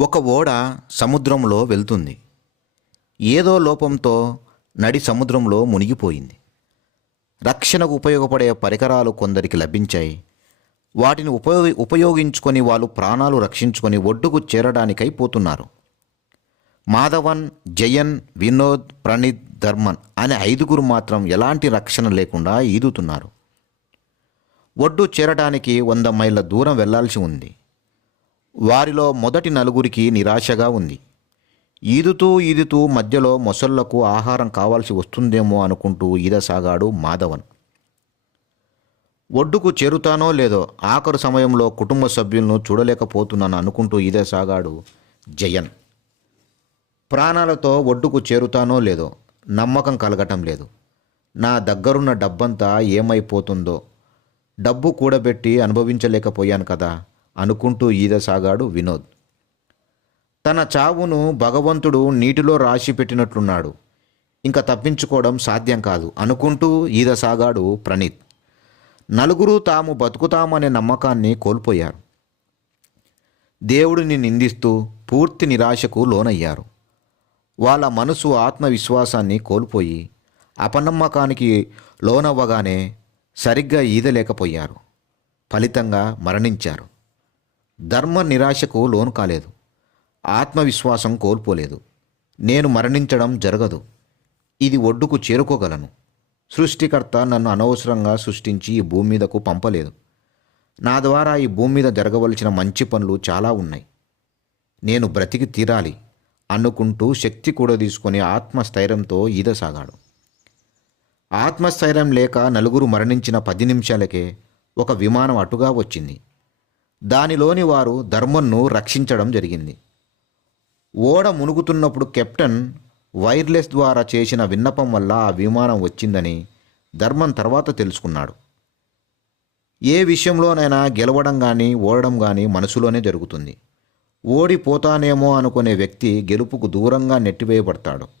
ఒక ఓడ సముద్రంలో వెళ్తుంది. ఏదో లోపంతో నడి సముద్రంలో మునిగిపోయింది. రక్షణకు ఉపయోగపడే పరికరాలు కొందరికి లభించాయి. వాటిని ఉపయోగ ఉపయోగించుకొని వాళ్ళు ప్రాణాలు రక్షించుకొని ఒడ్డుకు చేరడానికై పోతున్నారు. మాధవన్ జయన్ వినోద్ ప్రణీత్ ధర్మన్ అనే ఐదుగురు మాత్రం ఎలాంటి రక్షణ లేకుండా ఈదుతున్నారు. ఒడ్డు చేరడానికి వంద మైళ్ళ దూరం వెళ్ళాల్సి ఉంది. వారిలో మొదటి నలుగురికి నిరాశగా ఉంది. ఈదుతూ ఈదుతూ మధ్యలో మొసళ్ళకు ఆహారం కావాల్సి వస్తుందేమో అనుకుంటూ ఈదసాగాడు మాధవన్. ఒడ్డుకు చేరుతానో లేదో ఆఖరు సమయంలో కుటుంబ సభ్యులను చూడలేకపోతున్నాను అనుకుంటూ ఈదసాగాడు జయన్. ప్రాణాలతో ఒడ్డుకు చేరుతానో లేదో నమ్మకం కలగటం లేదు. నా దగ్గరున్న డబ్బంతా ఏమైపోతుందో డబ్బు కూడబెట్టి అనుభవించలేకపోయాను కదా. అనుకుంటూ ఈదసాగాడు వినోద్. తన చావును భగవంతుడు నీటిలో రాసి పెట్టినట్లున్నాడు. ఇంకా తప్పించుకోవడం సాధ్యం కాదు అనుకుంటూ ఈదసాగాడు ప్రణీత్. నలుగురు తాము బతుకుతామనే నమ్మకాన్ని కోల్పోయారు. దేవుడిని నిందిస్తూ పూర్తి నిరాశకు లోనయ్యారు. వాళ్ళ మనసు ఆత్మవిశ్వాసాన్ని కోల్పోయి అపనమ్మకానికి లోనవ్వగానే సరిగ్గా ఈదలేకపోయారు ఫలితంగా మరణించారు. ధర్మ నిరాశకు లోను కాలేదు. ఆత్మవిశ్వాసం కోల్పోలేదు. నేను మరణించడం జరగదు. ఇది ఒడ్డుకు చేరుకోగలను. సృష్టికర్త నన్ను అనవసరంగా సృష్టించి ఈ భూమి మీదకు పంపలేదు. నా ద్వారా ఈ భూమి మీద జరగవలసిన మంచి పనులు చాలా ఉన్నాయి. నేను బ్రతికి తీరాలి అనుకుంటూ శక్తి కూడా తీసుకొని ఆత్మస్థైర్యంతో ఈదసాగాడు. ఆత్మస్థైర్యం లేక నలుగురు మరణించిన పది నిమిషాలకే ఒక విమానం అటుగా వచ్చింది. దానిలోని వారు ధర్మన్ను రక్షించడం జరిగింది. ఓడ మునుగుతున్నప్పుడు కెప్టెన్ వైర్లెస్ ద్వారా చేసిన విన్నపం వల్ల ఆ విమానం వచ్చిందని ధర్మన్ తర్వాత తెలుసుకున్నాడు. ఏ విషయంలోనైనా గెలవడం కానీ ఓడడం కానీ మనసులోనే జరుగుతుంది. ఓడిపోతానేమో అనుకునే వ్యక్తి గెలుపుకు దూరంగా నెట్టివేయబడతాడు.